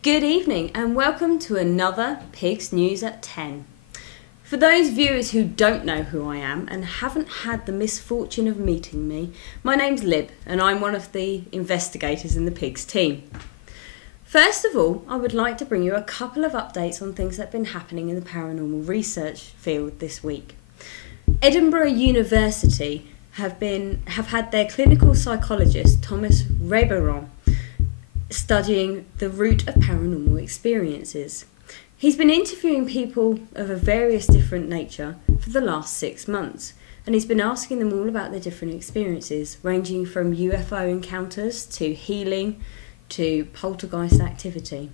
Good evening and welcome to another Pigs News at 10. For those viewers who don't know who I am and haven't had the misfortune of meeting me, my name's Lib and I'm one of the investigators in the Pigs team. First of all, I would like to bring you a couple of updates on things that have been happening in the paranormal research field this week. Edinburgh University have had their clinical psychologist Thomas Reberon studying the root of paranormal experiences. He's been interviewing people of a various different nature for the last 6 months, and he's been asking them all about their different experiences, ranging from UFO encounters to healing to poltergeist activity.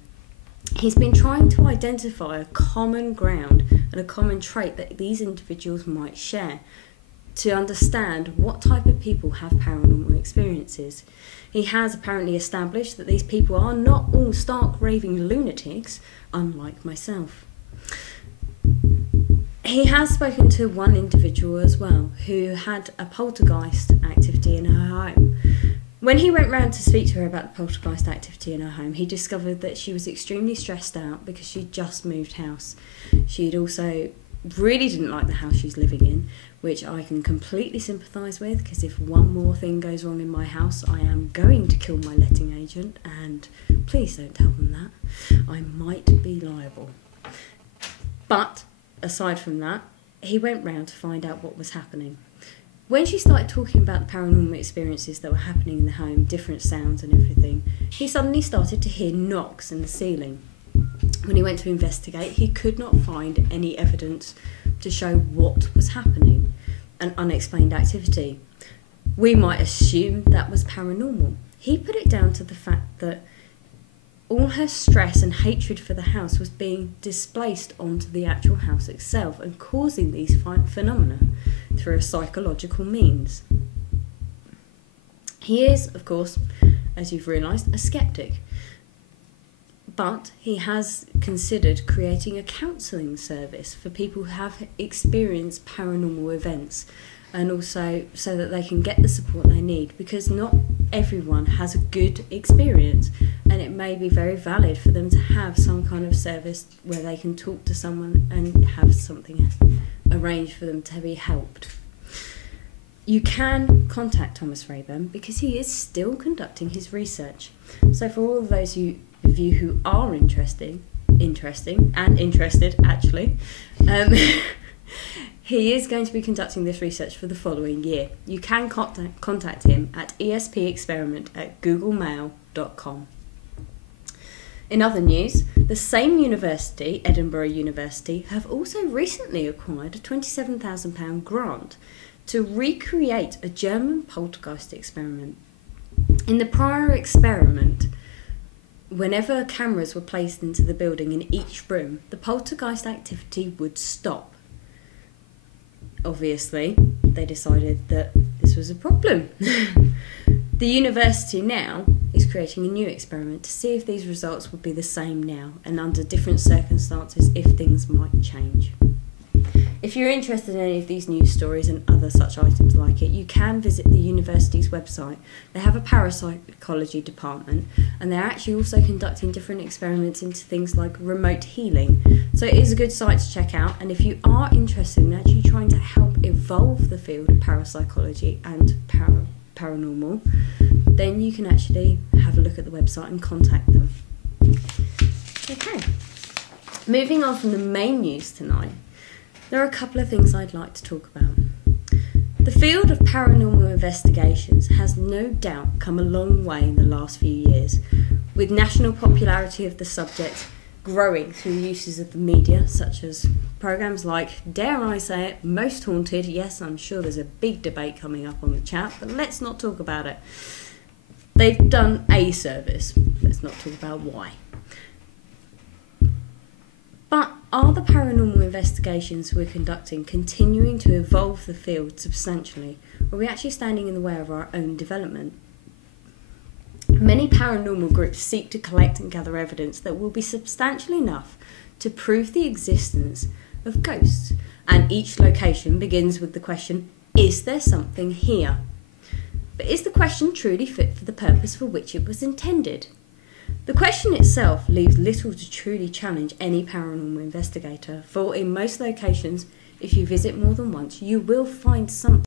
He's been trying to identify a common ground and a common trait that these individuals might share to understand what type of people have paranormal experiences. He has apparently established that these people are not all stark raving lunatics, unlike myself. He has spoken to one individual as well who had a poltergeist activity in her home. When he went round to speak to her about the poltergeist activity in her home, he discovered that she was extremely stressed out because she'd just moved house. She'd also really didn't like the house she's living in, which I can completely sympathise with, because if one more thing goes wrong in my house, I am going to kill my letting agent, and please don't tell them that. I might be liable. But aside from that, he went round to find out what was happening. When she started talking about the paranormal experiences that were happening in the home, different sounds and everything, he suddenly started to hear knocks in the ceiling. When he went to investigate, he could not find any evidence to show what was happening, an unexplained activity. We might assume that was paranormal. He put it down to the fact that all her stress and hatred for the house was being displaced onto the actual house itself and causing these phenomena through a psychological means. He is, of course, as you've realised, a skeptic. But he has considered creating a counselling service for people who have experienced paranormal events, and also so that they can get the support they need, because not everyone has a good experience, and it may be very valid for them to have some kind of service where they can talk to someone and have something arranged for them to be helped. You can contact Thomas Rayburn because he is still conducting his research. So for all of those of you who are interested actually, he is going to be conducting this research for the following year. You can contact him at espexperiment@googlemail.com. In other news, the same university, Edinburgh University, have also recently acquired a £27,000 grant to recreate a German poltergeist experiment. In the prior experiment, whenever cameras were placed into the building in each room, the poltergeist activity would stop. Obviously, they decided that this was a problem. The university now is creating a new experiment to see if these results would be the same now, and under different circumstances if things might change. If you're interested in any of these news stories and other such items like it, you can visit the university's website. They have a parapsychology department, and they're actually also conducting different experiments into things like remote healing. So it is a good site to check out, and if you are interested in actually trying to help evolve the field of parapsychology and paranormal, then you can actually have a look at the website and contact them. Okay, moving on from the main news tonight, there are a couple of things I'd like to talk about. The field of paranormal investigations has no doubt come a long way in the last few years, with national popularity of the subject growing through uses of the media, such as programmes like, dare I say it, Most Haunted. Yes, I'm sure there's a big debate coming up on the chat, but let's not talk about it. They've done a service, let's not talk about why. But are the paranormal investigations we're conducting continuing to evolve the field substantially, or are we actually standing in the way of our own development? Many paranormal groups seek to collect and gather evidence that will be substantial enough to prove the existence of ghosts, and each location begins with the question, is there something here? But is the question truly fit for the purpose for which it was intended? The question itself leaves little to truly challenge any paranormal investigator, for in most locations, if you visit more than once, you will find something